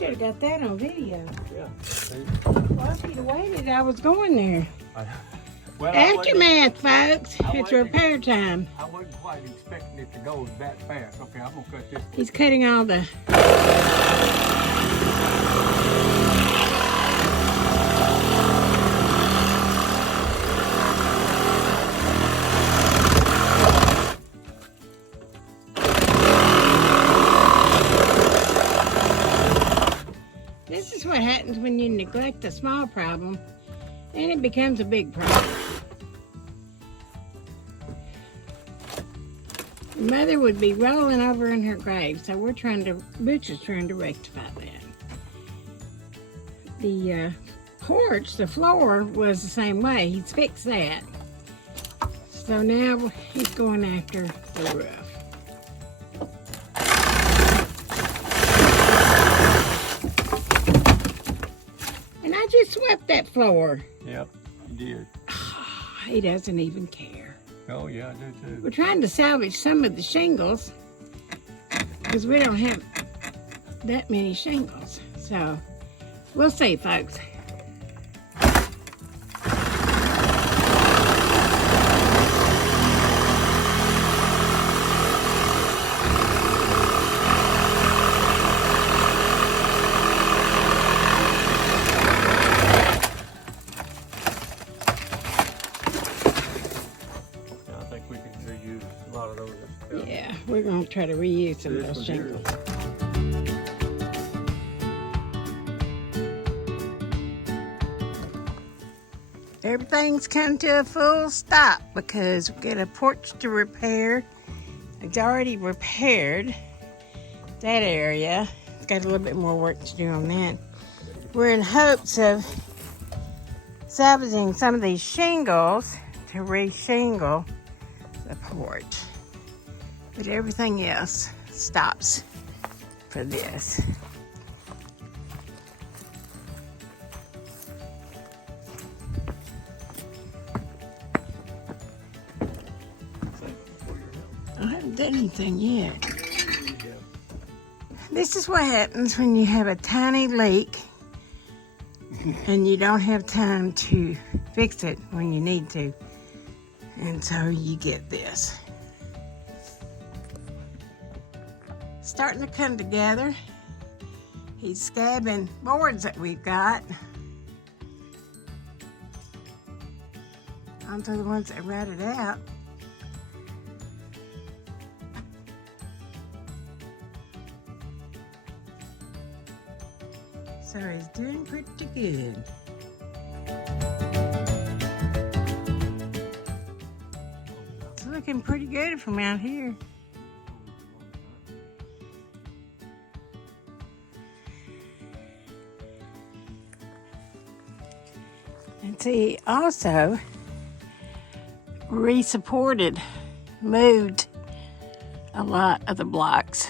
should have got that on video. Yeah. See? Well, if you'd have waited, I was going there. Well, Aftermath, folks. It's repair time. I wasn't quite expecting it to go that fast. Okay, I'm gonna cut this. He's cutting all the... This is what happens when you neglect a small problem and it becomes a big problem. Mother would be rolling over in her grave, so Butch is trying to rectify that. The porch, the floor was the same way. He's fixed that. So now he's going after the roof. And I just swept that floor. Yep, you did. He doesn't even care. Oh yeah, I do too. We're trying to salvage some of the shingles because we don't have that many shingles. So we'll see, folks. Yeah, we're going to try to reuse some of those shingles. Everything's come to a full stop because we've got a porch to repair. It's already repaired that area. It's got a little bit more work to do on that. We're in hopes of salvaging some of these shingles to re-shingle the porch. But everything else stops for this. I haven't done anything yet. This is what happens when you have a tiny leak and you don't have time to fix it when you need to. And so you get this. Starting to come together. He's scabbing boards that we've got onto the ones that rotted out. So he's doing pretty good. It's looking pretty good from out here. And see, also re-supported, moved a lot of the blocks